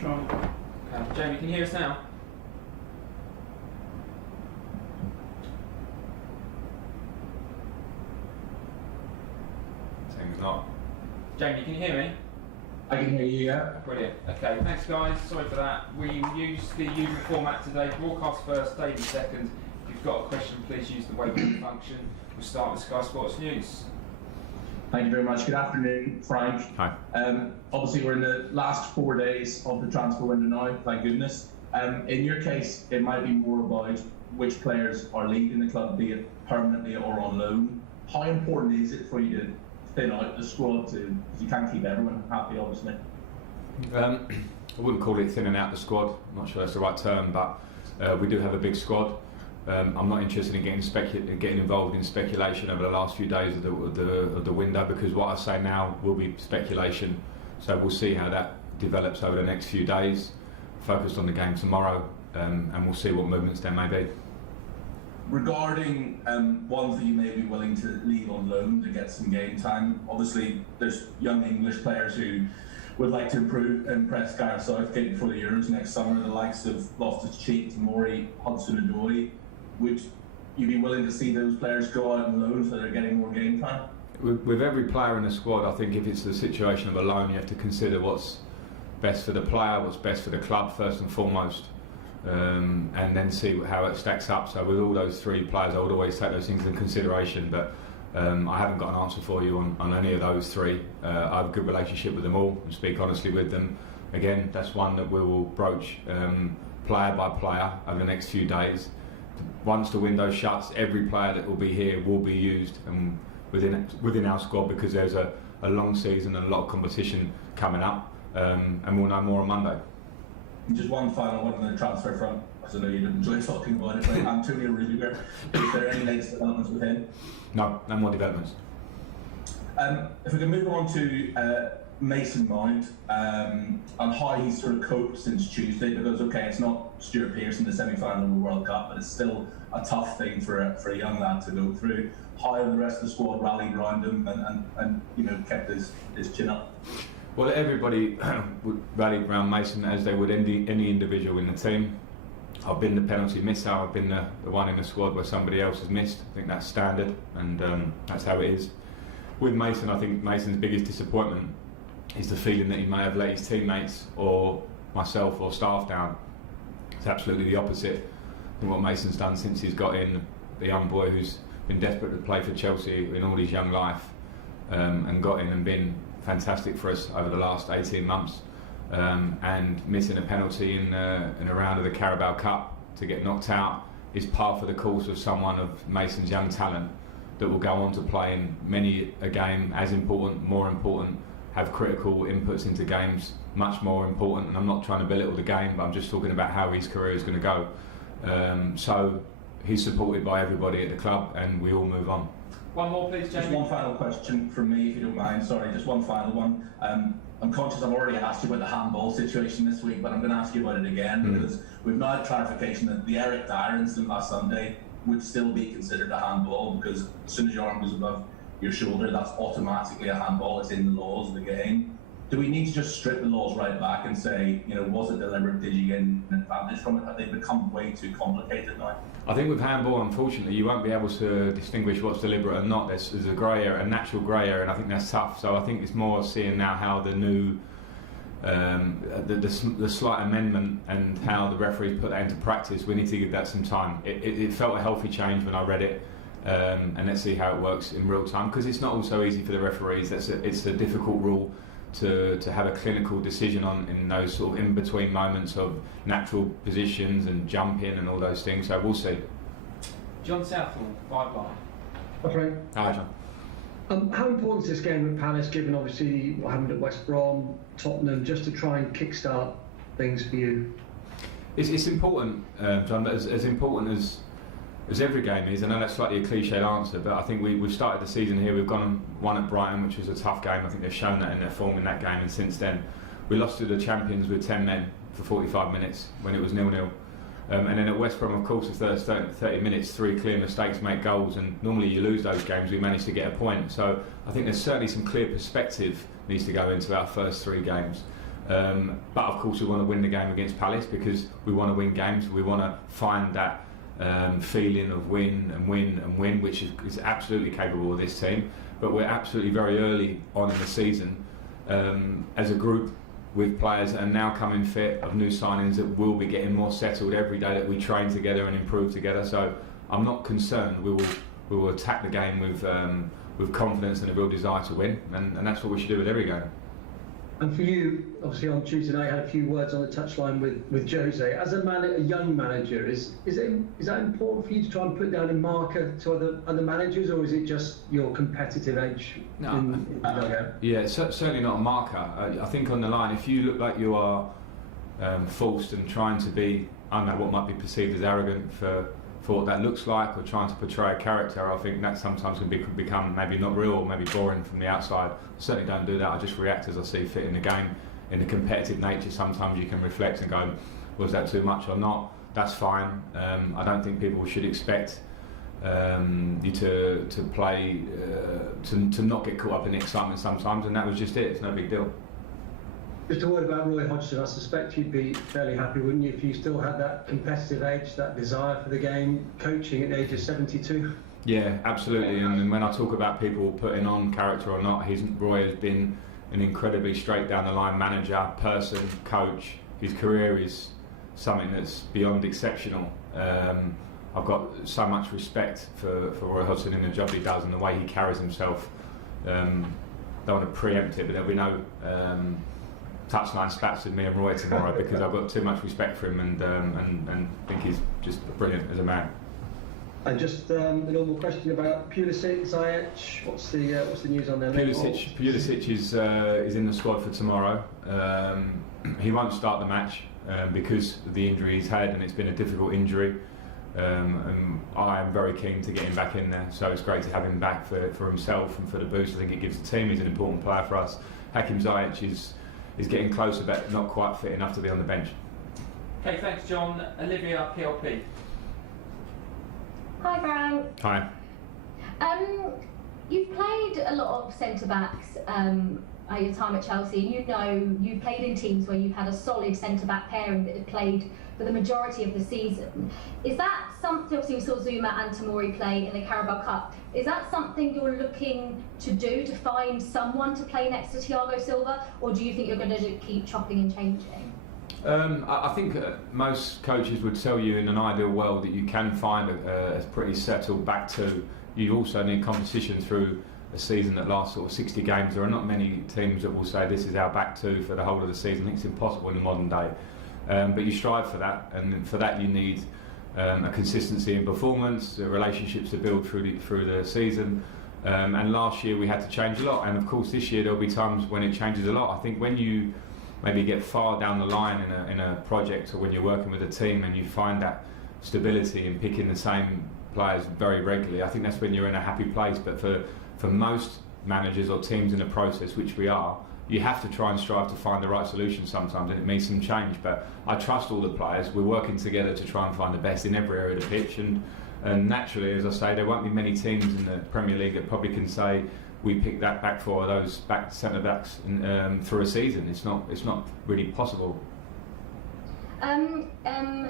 Try. Jamie, can you hear us now? Seems not. Jamie, can you hear me? I can hear you, yeah. Brilliant. Okay, thanks guys. Sorry for that. We use the usual format today. Broadcast first, David second. If you've got a question, please use the waiting function. We'll start with Sky Sports News. Thank you very much. Good afternoon, Frank. Hi. Obviously, we're in the last 4 days of the transfer window now, thank goodness. In your case, it might be more about which players are leaving the club, be it permanently or on loan. How important is it for you to thin out the squad because you can't keep everyone happy, obviously? I wouldn't call it thinning out the squad. I'm not sure that's the right term, but we do have a big squad. I'm not interested in getting involved in speculation over the last few days of the window, because what I say now will be speculation. So we'll see how that develops over the next few days. Focused on the game tomorrow, and we'll see what movements there may be. Regarding ones that you may be willing to leave on loan to get some game time, obviously there's young English players who would like to impress Gareth Southgate before the Euros next summer, the likes of Loftus-Cheek, Tamori, Hudson-Odoi. Would you be willing to see those players go out on loan so they're getting more game time? With every player in the squad, I think if it's a situation of a loan, you have to consider what's best for the player, what's best for the club first and foremost, and then see how it stacks up. So with all those three players, I would always take those things into consideration, but I haven't got an answer for you on any of those three. I have a good relationship with them all and speak honestly with them. Again, that's one that we will broach player by player over the next few days. Once the window shuts, every player that will be here will be used within our squad, because there's a long season and a lot of competition coming up, and we'll know more on Monday. Just one final one on the transfer front, because I know you didn't enjoy talking about it, but Antonio Rudiger, is there any latest developments with him? No more developments. If we can move on to Mason Mount and how he's sort of coped since Tuesday, because okay, it's not Stuart Pearce in the semi-final of the World Cup, but it's still a tough thing for a young lad to go through. How have the rest of the squad rallied around him and you know, kept his chin up? Well, everybody rallied around Mason as they would any individual in the team. I've been the penalty misser, I've been the one in the squad where somebody else has missed. I think that's standard, and that's how it is. With Mason, I think Mason's biggest disappointment is the feeling that he may have let his teammates or myself or staff down. It's absolutely the opposite. I think what Mason's done since he's got in, the young boy who's been desperate to play for Chelsea in all his young life, and got in and been fantastic for us over the last 18 months, and missing a penalty in a round of the Carabao Cup to get knocked out is par for the course of someone of Mason's young talent that will go on to play in many a game as important, more important, have critical inputs into games, much more important. And I'm not trying to belittle the game, but I'm just talking about how his career is going to go. So he's supported by everybody at the club, and we all move on. One more, please, Jamie. Just one final question from me, if you don't mind. Sorry, just one final one. I'm conscious I've already asked you about the handball situation this week, but I'm going to ask you about it again, because we've now had clarification that the Eric Dyer incident last Sunday would still be considered a handball, because as soon as your arm goes above your shoulder, that's automatically a handball. It's in the laws of the game. Do we need to just strip the laws right back and say, you know, was it deliberate? Did you get an advantage from it? Have they become way too complicated now? I think with handball, unfortunately, you won't be able to distinguish what's deliberate and not. There's a grey area, a natural grey area, and I think that's tough. So I think it's more seeing now how the new, the slight amendment and how the referees put that into practice. We need to give that some time. It felt a healthy change when I read it. And let's see how it works in real time, because it's not also easy for the referees. It's a difficult rule to have a clinical decision on in those sort of in-between moments of natural positions and jumping and all those things. So we'll see. John Southall, 5 line. Hi, Frank. Hi, John. How important is this game at Palace, given obviously what happened at West Brom, Tottenham, just to try and kickstart things for you? It's important, John, as important as every game is. I know that's slightly a cliched answer, but I think we've started the season here. We've gone and won at Brighton, which was a tough game. I think they've shown that in their form in that game, and since then we lost to the champions with 10 men for 45 minutes when it was 0-0. And then at West Brom, of course, the first 30 minutes, 3 clear mistakes make goals, and normally you lose those games. We managed to get a point, so I think there's certainly some clear perspective needs to go into our first 3 games. But of course we want to win the game against Palace because we want to win games. We want to find that feeling of win and win and win, which is absolutely capable of this team. But we're absolutely very early on in the season as a group with players that are now coming fit, of new signings that will be getting more settled every day that we train together and improve together. So I'm not concerned. We will attack the game with confidence and a real desire to win, and that's what we should do with every game. And for you, obviously on Tuesday night, you had a few words on the touchline with Jose. As a young manager, is that important for you to try and put down a marker to other managers, or is it just your competitive edge? No, yeah, certainly not a marker. I think on the line, if you look like you are forced and trying to be, I don't know, what might be perceived as arrogant for what that looks like, or trying to portray a character, I think that sometimes can become maybe not real or maybe boring from the outside. I certainly don't do that. I just react as I see fit in the game. In the competitive nature, sometimes you can reflect and go, was that too much or not? That's fine. I don't think people should expect you to play, to not get caught up in the excitement sometimes, and that was just it. It's no big deal. Just a word about Roy Hodgson. I suspect you'd be fairly happy, wouldn't you, if you still had that competitive edge, that desire for the game, coaching at the age of 72? Yeah, absolutely. And when I talk about people putting on character or not, Roy has been an incredibly straight down the line manager, person, coach. His career is something that's beyond exceptional. I've got so much respect for Roy Hodgson and the job he does and the way he carries himself. Don't want to preempt it, but there'll be no touchline spats with me and Roy tomorrow because I've got too much respect for him and think he's just brilliant as a man. And just the normal question about Pulisic, Ziyech. What's the news on there? Pulisic is in the squad for tomorrow. He won't start the match because of the injury he's had, and it's been a difficult injury. And I am very keen to get him back in there. So it's great to have him back for himself and for the boost I think it gives the team. He's an important player for us. Hakim Ziyech is getting closer, but not quite fit enough to be on the bench. Okay, thanks, John. Olivia, PLP. Hi, Graham. Hi. You've played a lot of centre-backs at your time at Chelsea, and you've played in teams where you've had a solid centre-back pairing that have played for the majority of the season. Is that something, obviously we saw Zuma and Tamori play in the Carabao Cup, is that something you're looking to do, to find someone to play next to Thiago Silva, or do you think you're going to keep chopping and changing? I think most coaches would tell you in an ideal world that you can find a pretty settled back two. You also need competition through a season that lasts sort of 60 games. There are not many teams that will say this is our back two for the whole of the season. I think it's impossible in the modern day. But you strive for that, and for that you need a consistency in performance, relationships to build through the season. And last year we had to change a lot, and of course this year there'll be times when it changes a lot. I think when you maybe get far down the line in a project, or when you're working with a team and you find that stability in picking the same players very regularly, I think that's when you're in a happy place. But for most managers or teams in the process, which we are, you have to try and strive to find the right solution sometimes, and it means some change. But I trust all the players. We're working together to try and find the best in every area of the pitch, and naturally, as I say, there won't be many teams in the Premier League that probably can say we picked that back four of those back centre backs for a season. It's not really possible.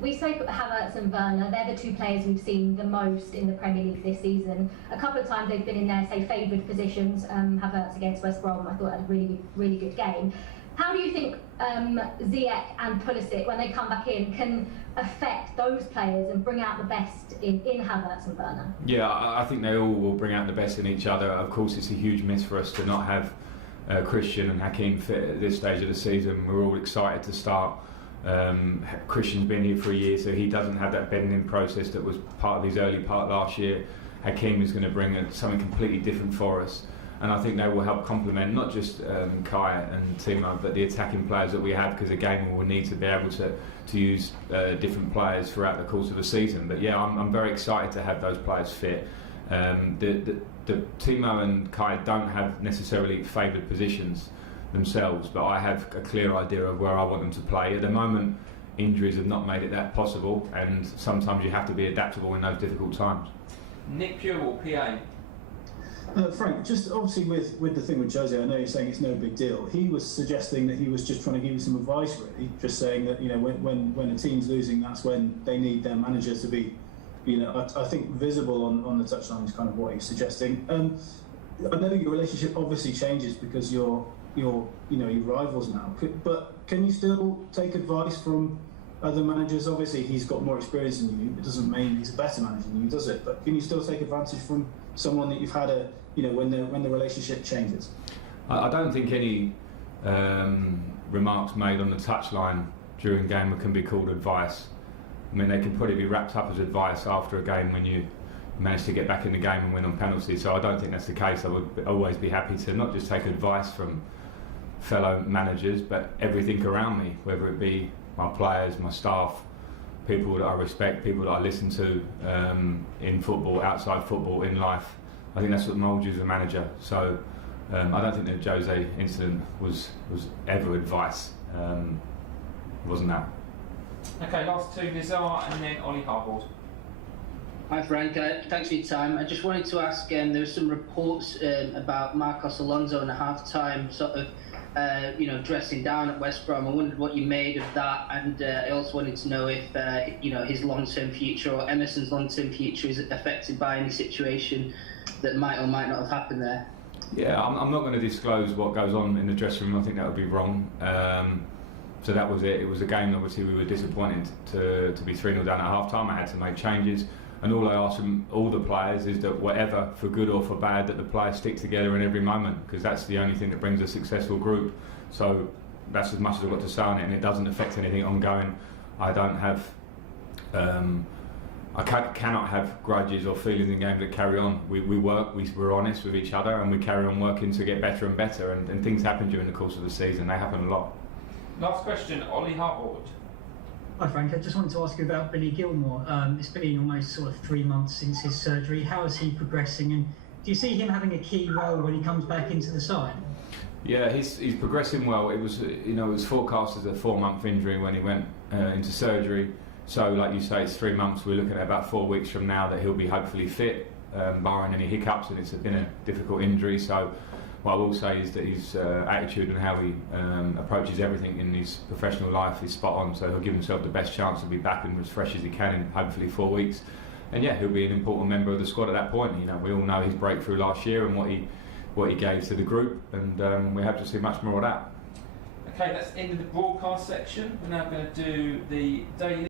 We spoke about Havertz and Werner. They're the two players we've seen the most in the Premier League this season. A couple of times they've been in their, say, favoured positions. Havertz against West Brom, I thought had a really, really good game. How do you think Ziyech and Pulisic, when they come back in, can affect those players and bring out the best in Havertz and Werner? Yeah, I think they all will bring out the best in each other. Of course, it's a huge miss for us to not have Christian and Hakim fit at this stage of the season. We're all excited to start. Christian's been here for a year, so he doesn't have that bedding in process that was part of his early part last year. Hakim is going to bring something completely different for us, and I think they will help complement not just Kai and Timo, but the attacking players that we have, because again we will need to be able to use different players throughout the course of the season. But yeah, I'm very excited to have those players fit. The Timo and Kai don't have necessarily favoured positions themselves, but I have a clear idea of where I want them to play. At the moment, injuries have not made it that possible, and sometimes you have to be adaptable in those difficult times. Nick Pure, PA. Frank, just obviously with the thing with Jose, I know you're saying it's no big deal. He was suggesting that he was just trying to give you some advice, really, just saying that when a team's losing, that's when they need their manager to be, I think visible on the touchline is kind of what he's suggesting. I know your relationship obviously changes because you're rivals now, but can you still take advice from other managers? Obviously, he's got more experience than you. It doesn't mean he's a better manager than you, does it? But can you still take advantage from someone that you've had when the relationship changes? I don't think any remarks made on the touchline during a game can be called advice. I mean, they can probably be wrapped up as advice after a game when you manage to get back in the game and win on penalties. So I don't think that's the case. I would always be happy to not just take advice from fellow managers, but everything around me, whether it be my players, my staff, people that I respect, people that I listen to in football, outside football, in life. I think that's what moulds you as a manager. So I don't think the Jose incident was ever advice. Wasn't that? Okay, last two, Nizar and then Ollie Harbord. Hi Frank, thanks for your time. I just wanted to ask, there were some reports about Marcos Alonso in a half-time sort of dressing down at West Brom. I wondered what you made of that, and I also wanted to know if his long-term future or Emerson's long-term future is affected by any situation that might or might not have happened there. Yeah, I'm not going to disclose what goes on in the dressing room. I think that would be wrong. So that was it. It was a game. Obviously, we were disappointed to be 3-0 down at half-time. I had to make changes. And all I ask from all the players is that whatever, for good or for bad, that the players stick together in every moment, because that's the only thing that brings a successful group. So that's as much as I've got to say on it, and it doesn't affect anything ongoing. I don't have, cannot have grudges or feelings in games that carry on. We work, we're honest with each other, and we carry on working to get better and better. And things happen during the course of the season. They happen a lot. Last question, Ollie Harbord. Hi Frank, I just wanted to ask you about Billy Gilmore. It's been almost sort of 3 months since his surgery. How is he progressing, and do you see him having a key role when he comes back into the side? Yeah, he's progressing well. It was it was forecast as a 4-month injury when he went into surgery. So like you say, it's 3 months. We're looking at about 4 weeks from now that he'll be hopefully fit, barring any hiccups, and it's been a difficult injury. So what I will say is that his attitude and how he approaches everything in his professional life is spot on, so he'll give himself the best chance to be back and as fresh as he can in hopefully 4 weeks. And yeah, he'll be an important member of the squad at that point. We all know his breakthrough last year and what he gave to the group, and we hope to see much more of that. Okay, that's the end of the broadcast section. We're now going to do the daily